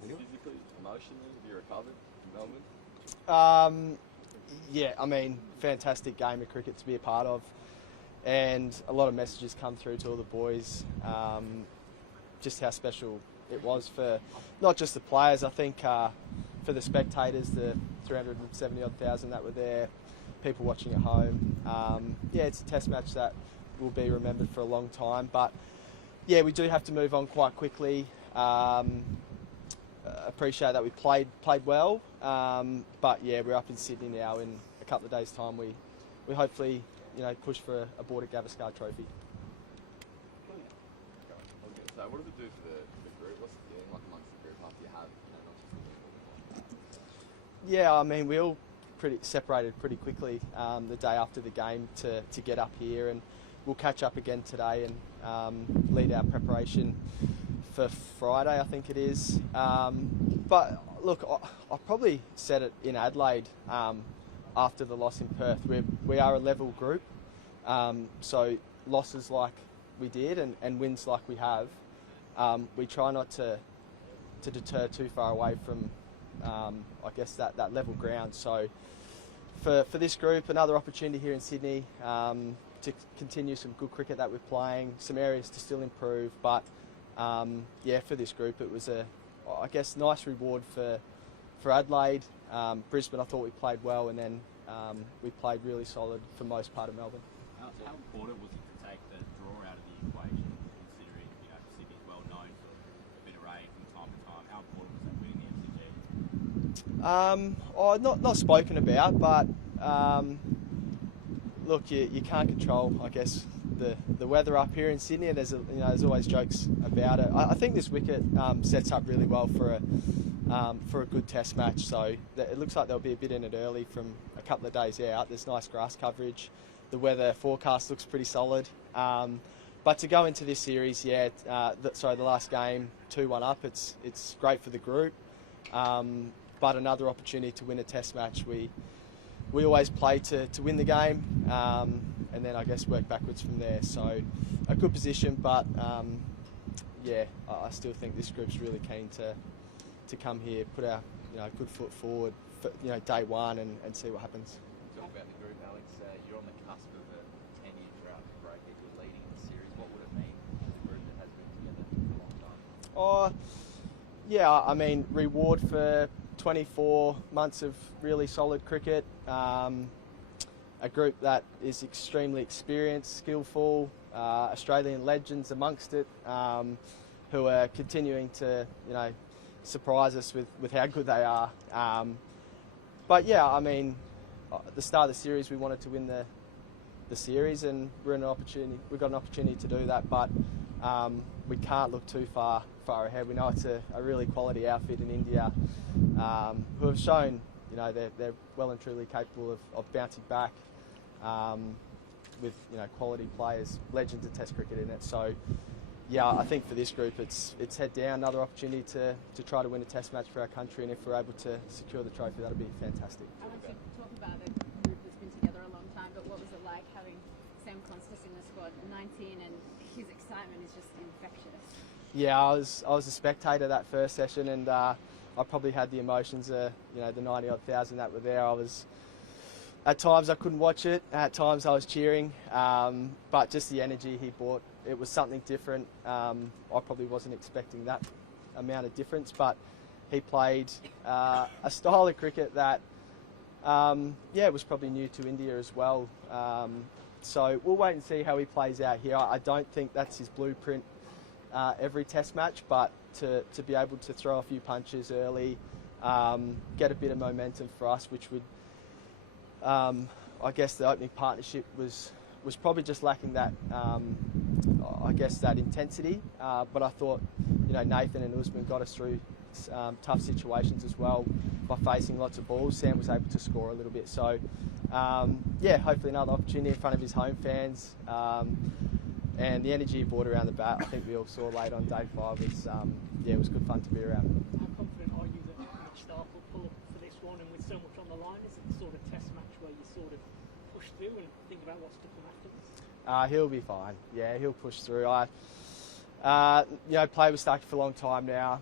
physically, emotionally, have you recovered in Melbourne? Yeah, I mean, fantastic game of cricket to be a part of, and a lot of messages come through to all the boys, just how special it was for not just the players, I think for the spectators, the 370 odd thousand that were there, people watching at home. Yeah, it's a test match that will be remembered for a long time, but yeah, we do have to move on quite quickly. Appreciate that we played well, but yeah, we're up in Sydney now. In a couple of days' time, we hopefully push for a Border Gavaskar trophy. So what does it do for the group? What's the feeling like amongst the group after you have not just the Yeah, I mean, we all separated pretty quickly the day after the game to get up here, and we'll catch up again today and lead our preparation for Friday, I think it is. But look, I probably said it in Adelaide after the loss in Perth. We are a level group, so losses like we did and wins like we have, we try not to deter too far away from, I guess, that level ground. So for this group, another opportunity here in Sydney to continue some good cricket that we're playing, some areas to still improve, but yeah, for this group it was I guess, nice reward for Adelaide. Brisbane, I thought we played well, and then we played really solid for most part of Melbourne. How important was it to take the draw out of the equation, considering Sydney's well known for a bit of rain from time to time? How important was that winning the MCG? Not spoken about, but look, you can't control, I guess, the weather up here in Sydney, and there's always jokes about it. I think this wicket sets up really well for a good test match. So it looks like there'll be a bit in it early from a couple of days out. There's nice grass coverage. The weather forecast looks pretty solid. But to go into this series, yeah, the last game 2-1 up. It's great for the group, but another opportunity to win a test match. We always play to win the game, and then I guess work backwards from there. So a good position, but yeah, I still think this group's really keen to come here, put our good foot forward for day one and see what happens. Talk about the group, Alex. You're on the cusp of a 10-year drought for cricket. You're leading the series. What would it mean for the group that has been together for a long time? Yeah, I mean, reward for 24 months of really solid cricket. A group that is extremely experienced, skillful, Australian legends amongst it, who are continuing to, surprise us with how good they are. But yeah, I mean, at the start of the series, we wanted to win the series, and we've got an opportunity to do that. But we can't look too far ahead. We know it's a really quality outfit in India, who have shown, they're well and truly capable of bouncing back with quality players, legends of Test cricket in it. So yeah, I think for this group, it's head down. Another opportunity to try to win a Test match for our country, and if we're able to secure the trophy, that'll be fantastic. Alex, you talk about a group that's been together a long time, but what was it like having Sam Konstas in the squad at 19, and his excitement is just infectious? Yeah, I was a spectator that first session, and I probably had the emotions of the 90 odd thousand that were there. At times I couldn't watch it. At times I was cheering, but just the energy he brought, it was something different. I probably wasn't expecting that amount of difference, but he played a style of cricket that, was probably new to India as well. So we'll wait and see how he plays out here. I don't think that's his blueprint every Test match, but to be able to throw a few punches early, get a bit of momentum for us, which would, I guess the opening partnership was probably just lacking that, that intensity. But I thought, Nathan and Usman got us through tough situations as well by facing lots of balls. Sam was able to score a little bit. So, hopefully another opportunity in front of his home fans. And the energy he brought around the bat, I think we all saw late on day 5, it was good fun to be around. How confident are you that Mitch Starc will pull up for this one, and with so much on the line, is it the sort of Test match where you sort of push through and think about what's to come afterwards? He'll be fine. Yeah, he'll push through. Played with Starc for a long time now.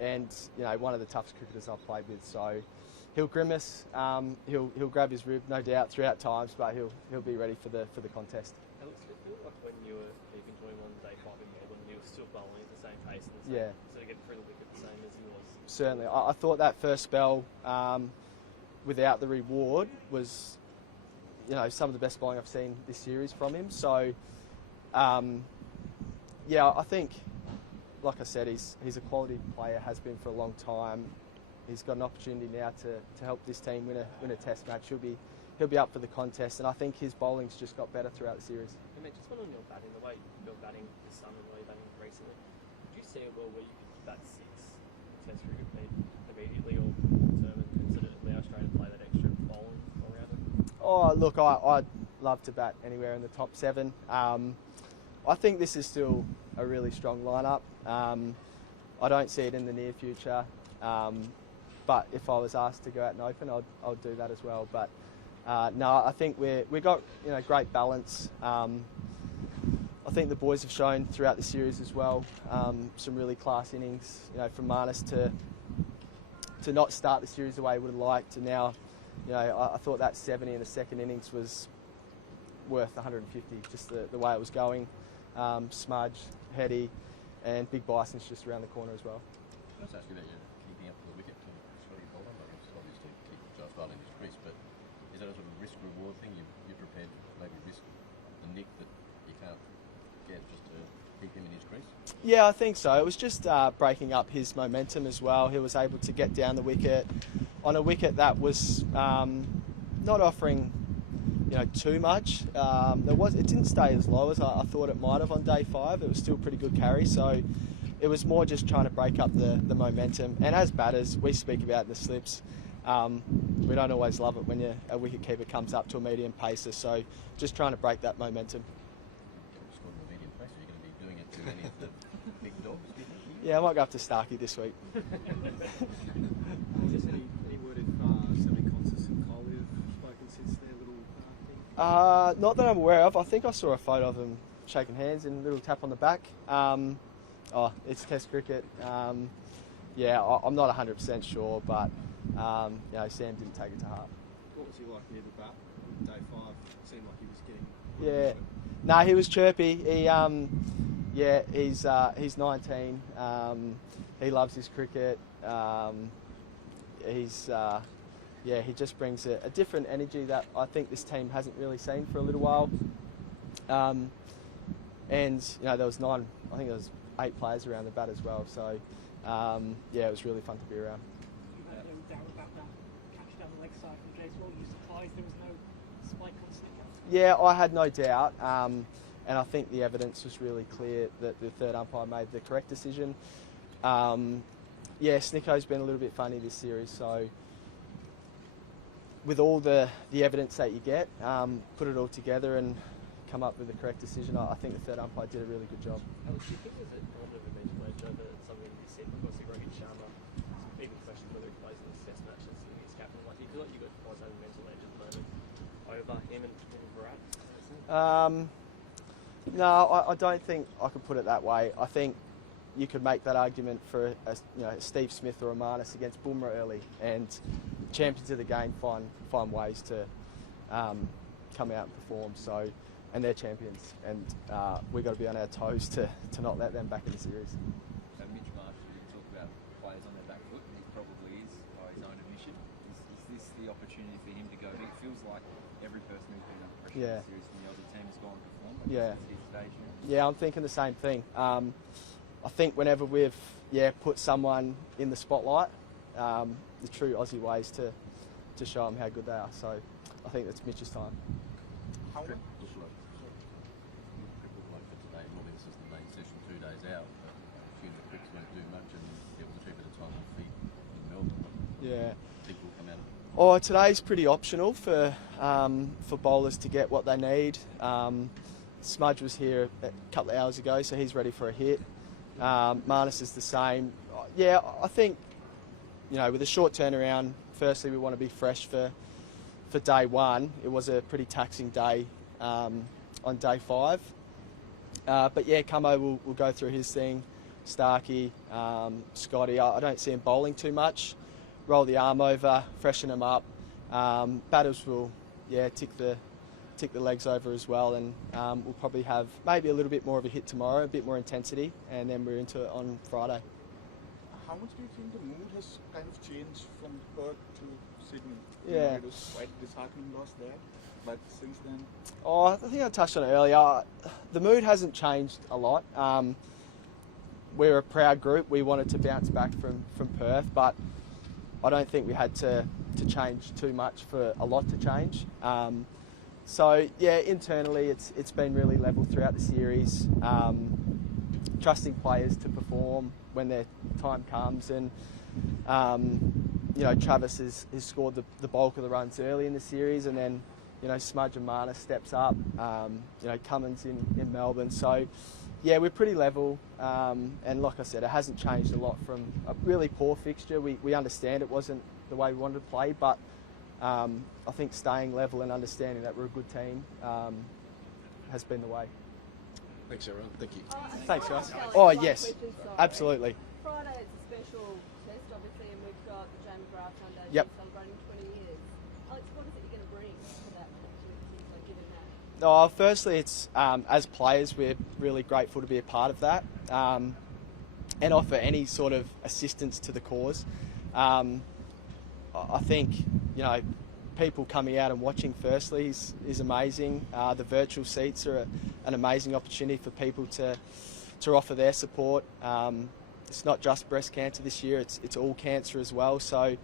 and one of the toughest cricketers I've played with. So he'll grimace, he'll grab his rib, no doubt, throughout times, but he'll be ready for the contest. Alex, did it feel like when you were keeping to him on day 5 in Melbourne, you were still bowling at the same pace and Yeah. sort of getting through the wicket the same as he was? Certainly. I thought that first spell, without the reward, was some of the best bowling I've seen this series from him. So, I think, like I said, he's a quality player, has been for a long time. He's got an opportunity now to help this team win a test match. He'll be up for the contest, and I think his bowling's just got better throughout the series. And mate, just one on your batting, the way you're batting this summer and the way you're batting recently, do you see a world where you could bat 6 in Test cricket immediately or long term and sort of allow Australia to play that extra bowling around it? Oh, look, I'd love to bat anywhere in the top 7. I think this is still a really strong lineup. I don't see it in the near future, but if I was asked to go out and open, I'd do that as well. But no, I think we got great balance. I think the boys have shown throughout the series as well some really class innings. From Marnus to not start the series the way he would have liked, to now, I thought that 70 in the second innings was worth 150, just the way it was going. Smudge, Heady, and Big Bison's just around the corner as well. I was asking about you keeping up to the wicket to Australia bowler. It's obviously keep Josh Bowler in his crease, but is that a sort of risk-reward thing? You're prepared to maybe risk the nick that you can't get just to keep him in his crease? Yeah, I think so. It was just breaking up his momentum as well. He was able to get down the wicket on a wicket that was not offering too much. It didn't stay as low as I thought it might have on day 5. It was still pretty good carry, so it was more just trying to break up the momentum. And as batters, we speak about in the slips. We don't always love it when a wicket keeper comes up to a medium pacer, so just trying to break that momentum. Just going to a medium pace, are you going to be doing it to any of the big dogs? Yeah, I might go up to Starkey this week. Just any word if Sam Konstas and Carey have spoken since their little thing? Not that I'm aware of. I think I saw a photo of them shaking hands and a little tap on the back. It's Test cricket. I'm not 100% sure, but Sam didn't take it to heart. What was he like near the bat on day 5? It seemed like he was getting... Yeah. No, he was chirpy. He's 19. He loves his cricket. He just brings a different energy that I think this team hasn't really seen for a little while. There was 8 players around the bat as well. So, it was really fun to be around. You had no doubt about that catch down the leg side from Jay as well. Were you surprised there was no spike on Snicker? Yeah, I had no doubt. And I think the evidence was really clear that the third umpire made the correct decision. Snicko's been a little bit funny this series, so with all the evidence that you get, put it all together and come up with the correct decision. I think the third umpire did a really good job. Alex, do you think there's an element of imagination over something you said? Because Rohit Sharma even questioned whether he plays in this test match as his captain. Like, do you feel like you've got quite a mental edge at the moment over him and Virat? No, I don't think I could put it that way. I think you could make that argument for a Steve Smith or a Marnus against Bumrah early, and champions of the game find ways to come out and perform. So, and they're champions, and we've got to be on our toes to not let them back in the series. So Mitch Marsh, you talk about players on their back foot, and he probably is by his own admission. Is this the opportunity for him to go? It feels like every person who's been under pressure in the series from the Aussie team has gone and performed. Yeah. It's his stage now. Yeah, I'm thinking the same thing. I think whenever we've put someone in the spotlight, the true Aussie way is to show them how good they are. So I think that's Mitch's time. Triple like for today. Normally this is the main session 2 days out, but a few of the quicks won't do much, and there was a fair bit of time on feet in Melbourne. Yeah. I think will come out of it. Oh, today's pretty optional for bowlers to get what they need. Smudge was here a couple of hours ago, so he's ready for a hit. Marnus is the same. Yeah, I think, with a short turnaround, firstly we want to be fresh for day 1. It was a pretty taxing day on day 5. But yeah, Camo will go through his thing. Starkey, Scotty. I don't see them bowling too much. Roll the arm over, freshen them up. Batters will, tick the legs over as well, and we'll probably have maybe a little bit more of a hit tomorrow, a bit more intensity, and then we're into it on Friday. How much do you think the mood has kind of changed from Perth to Sydney? Yeah. It was quite disheartening loss there, but since then... Oh, I think I touched on it earlier. The mood hasn't changed a lot. We're a proud group. We wanted to bounce back from Perth, but I don't think we had to change too much for a lot to change. So yeah, internally it's been really level throughout the series. Trusting players to perform when their time comes, and Travis has scored the bulk of the runs early in the series, and then Smudge and Marner steps up. Cummins in Melbourne. So yeah, we're pretty level, and like I said, it hasn't changed a lot from a really poor fixture. We understand it wasn't the way we wanted to play, but I think staying level and understanding that we're a good team has been the way. Thanks, everyone. Thank you. Thanks, guys. Oh, yes, absolutely. Friday is a special test, obviously, and we've got the James Graff Foundation Yep. celebrating 20 years. Alex, what is it you're going to bring to that competition, given that? Oh, firstly, it's as players, we're really grateful to be a part of that, and offer any sort of assistance to the cause. I think people coming out and watching firstly is amazing. The virtual seats are an amazing opportunity for people to offer their support. It's not just breast cancer this year, it's all cancer as well. So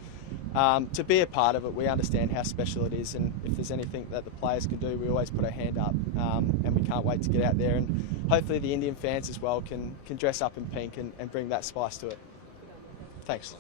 to be a part of it, we understand how special it is, and if there's anything that the players can do, we always put our hand up, and we can't wait to get out there, and hopefully the Indian fans as well can dress up in pink and bring that spice to it. Thanks.